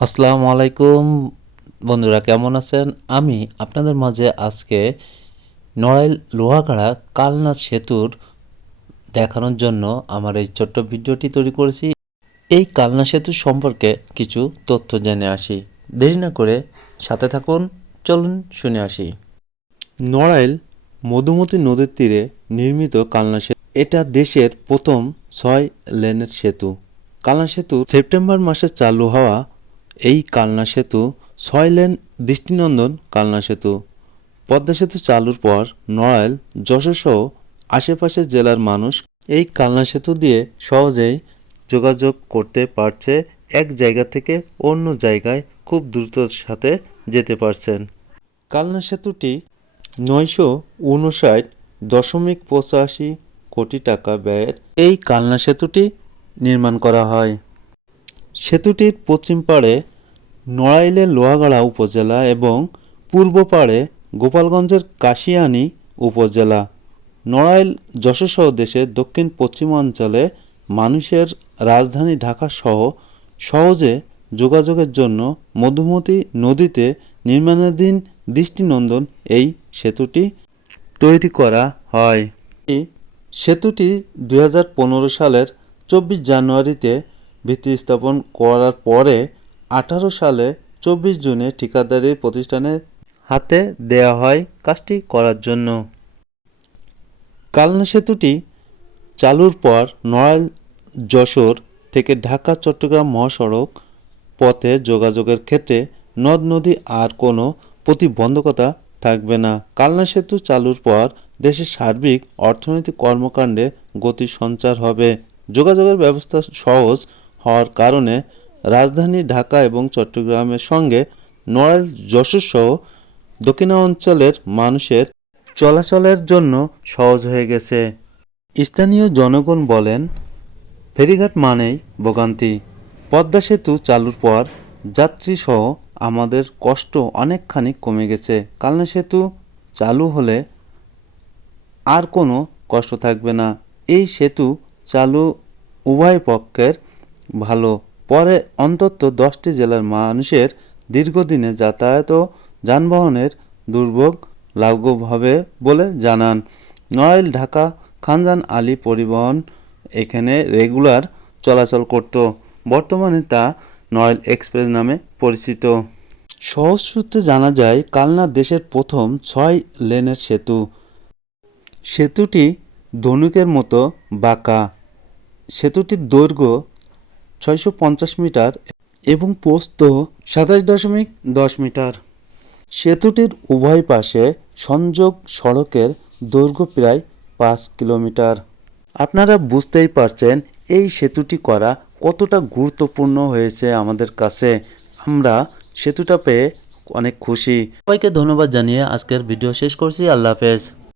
আসসালামু আলাইকুম। বন্ধুরা, কেমন আছেন? আমি আপনাদের মাঝে আজকে নড়াইল লোহাগাড়া কালনা সেতুর দেখানোর জন্য আমার এই ছোট্ট ভিডিওটি তৈরি করেছি। এই কালনা সেতু সম্পর্কে কিছু তথ্য জেনে আসি। দেরি না করে সাথে থাকুন, চলুন শুনে আসি। নড়াইল মধুমতি নদীর তীরে নির্মিত কালনা সেতু। এটা দেশের প্রথম ছয় লেনের সেতু। কালনা সেতু সেপ্টেম্বর মাসে চালু হওয়া এই কালনা সেতু ছয় লেন দৃষ্টিনন্দন কালনা সেতু। পদ্মা সেতু চালুর পর নড়াইল যশোরসহ আশেপাশের জেলার মানুষ এই কালনা সেতু দিয়ে সহজেই যোগাযোগ করতে পারছে, এক জায়গা থেকে অন্য জায়গায় খুব দ্রুততার সাথে যেতে পারছেন। কালনা সেতুটি নয়শো উনষাট দশমিক পঁচাশি কোটি টাকা ব্যয়ের এই কালনা সেতুটি নির্মাণ করা হয়। সেতুটির পশ্চিম পাড়ে নড়াইলের লোহাগাড়া উপজেলা এবং পূর্ব পাড়ে গোপালগঞ্জের কাশিয়ানী উপজেলা। নড়াইল যশোরসহ দেশের দক্ষিণ পশ্চিমাঞ্চলে মানুষের রাজধানী ঢাকা সহ সহজে যোগাযোগের জন্য মধুমতি নদীতে নির্মাণাধীন দৃষ্টিনন্দন এই সেতুটি তৈরি করা হয়। এই সেতুটি দু হাজার পনেরো সালের চব্বিশ জানুয়ারিতে ভিত্তি স্থাপন করার পরে আঠারো সালে চব্বিশ জুনে ঠিকাদারি প্রতিষ্ঠানের হাতে দেয়া হয় কাজটি করার জন্য। কালনা সেতুটি চালুর পর নড়াইল যশোর থেকে ঢাকা, চট্টগ্রাম মহাসড়ক পথে যোগাযোগের ক্ষেত্রে নদ, নদী আর কোনো প্রতিবন্ধকতা থাকবে না। কালনা সেতু চালুর পর দেশের সার্বিক অর্থনৈতিক কর্মকাণ্ডে গতি সঞ্চার হবে। যোগাযোগের ব্যবস্থা সহজ হওয়ার কারণে রাজধানী ঢাকা এবং চট্টগ্রামের সঙ্গে নড়াইল, যশোর সহ দক্ষিণাঞ্চলের মানুষের চলাচলের জন্য সহজ হয়ে গেছে। স্থানীয় জনগণ বলেন, ফেরিঘাট মানেই ভোগান্তি। পদ্মা সেতু চালুর পর যাত্রীসহ আমাদের কষ্ট অনেকখানি কমে গেছে। কালনা সেতু চালু হলে আর কোনো কষ্ট থাকবে না। এই সেতু চালু উভয় পক্ষের ভালো। পরে অন্তত দশটি জেলার মানুষের দীর্ঘদিনে যাতায়াত ও যানবাহনের দুর্ভোগ লাঘব হবে বলে জানান। নড়াইল ঢাকা, খানজান, আলী পরিবহন এখানে রেগুলার চলাচল করত। বর্তমানে তা নয়েল এক্সপ্রেস নামে পরিচিত। সহজ সূত্রে জানা যায়, কালনা দেশের প্রথম ছয় লেনের সেতু। সেতুটি ধনুকের মতো বাঁকা। সেতুটির দৈর্ঘ্য ছয়শো পঞ্চাশ মিটার এবং পোস্ত সাতাশ দশমিক দশ মিটার। সেতুটির উভয় পাশে সংযোগ সড়কের দৈর্ঘ্য প্রায় পাঁচ কিলোমিটার। আপনারা বুঝতেই পারছেন এই সেতুটি করা কতটা গুরুত্বপূর্ণ হয়েছে আমাদের কাছে। আমরা সেতুটা পেয়ে অনেক খুশি। সবাইকে ধন্যবাদ জানিয়ে আজকের ভিডিও শেষ করছি। আল্লাহ হাফেজ।